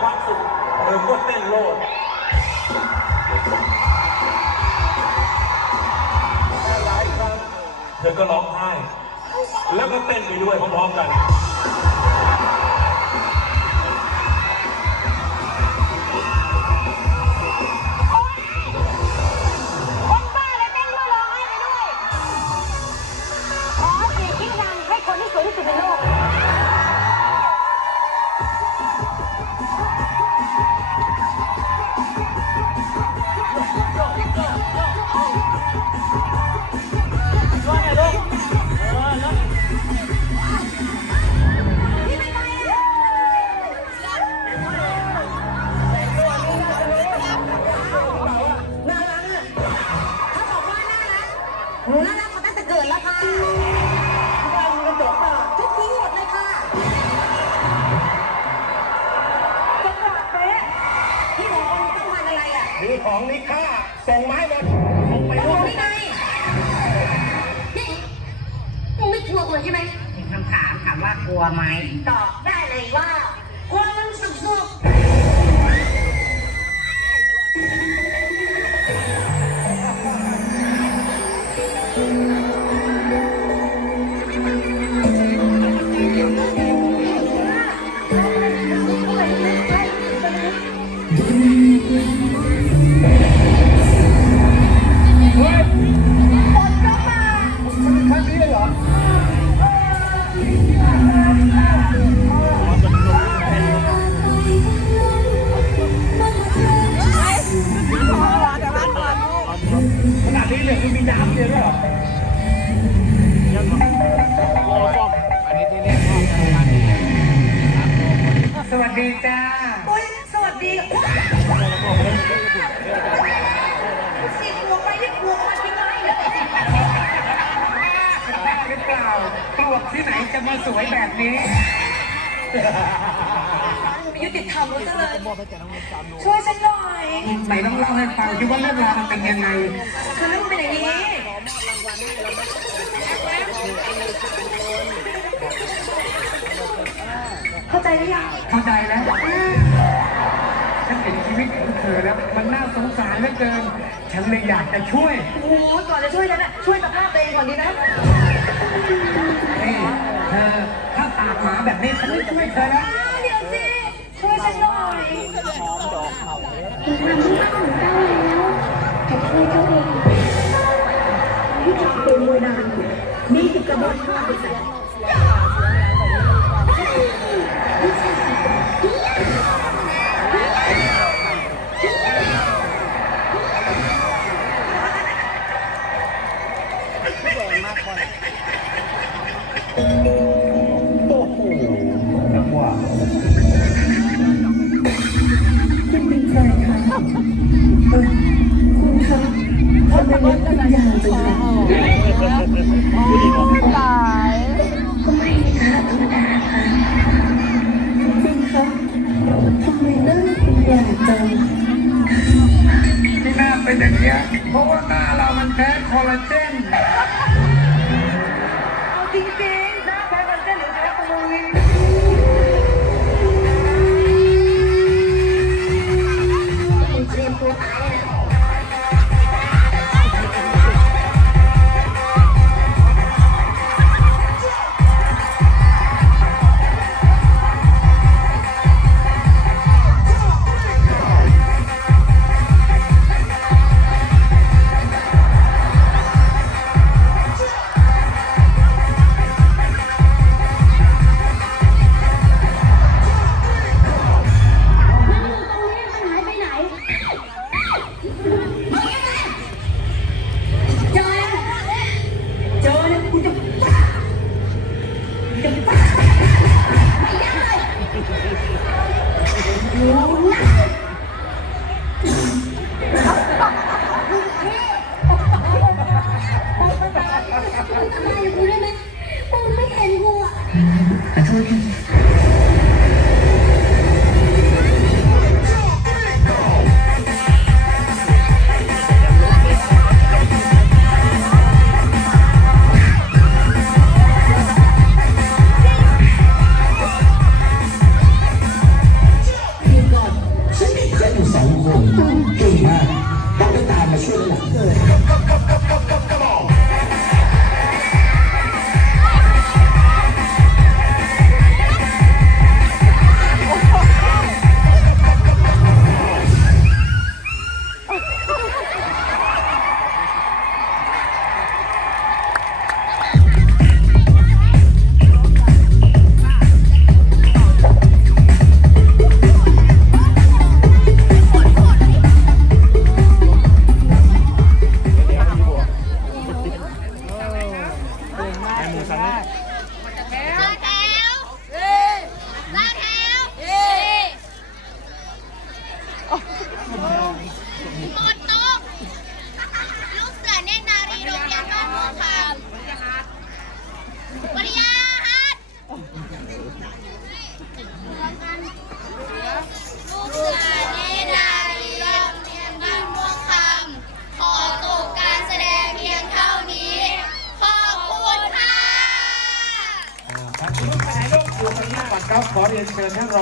ความสุขหรือว่าเต้นโลดหลายครั้งเธอก็ร้องไห้ แล้วก็เต้นไปด้วยพร้อมๆกัน ลัวคนใช่ไหมคำถามถามว่ากลัวไหมตอบได้เลยว่ากลัวมันสุดๆ ขนาดนี้เลยคุณมีน้ำเลยด้วยเหรอสวัสดีจ้าอุ้ยสวัสดีสิบวไปยี่บวมาที่ไหนเลยหรือเปล่าปลวกที่ไหนจะมาสวยแบบนี้ ยุติธรรมซะเลยช่วยฉันหน่อยไหนต้องเล่าให้ฟังที่ว่าเรื่องราวมันเป็นยังไงคือเรื่องเป็นอย่างนี้เข้าใจหรือยังเข้าใจแล้วฉันเห็นชีวิตของเธอแล้วมันน่าสงสารเหลือเกิน ฉันเลยอยากจะช่วยโอ้โหก่อนจะช่วยฉันอะช่วยสภาพตัวเองก่อนดีนะนี่เธอถ้าปากหมาแบบนี้ฉันไม่ช่วยเธอนะเดี๋ยวสิช่วย ฉันหน่อยถึงทำที่ข้านของเจ้าแล้วจะช่วยเจ้าเองที่ทำเป็นมวยนานมีสิกระบอกข้าไปใส่ เออคุณคะทำไมเล็บเป็นยาวจังคะก็ไม่ค่ะธรรมดาค่ะจริงคะทำไมหน้าคุณใหญ่จังที่หน้าเป็นอย่างเงี้ยเพราะว่าหน้าเรามันแพ้คอลลาเจน 妈妈也不认得 หมดตกลูกเสือเนนารีโรงเรียนบ้านม่วงคำปริยาฮัทลูกเสือเนนารีโรงเรียนบ้านม่วงคำขอจบการแสดงเพียงเท่านี้ ขอบคุณค่ะผู้ไปไลูกอยู่ตรงนี้ก่อนครัขอเรียนเชิญท่านรอง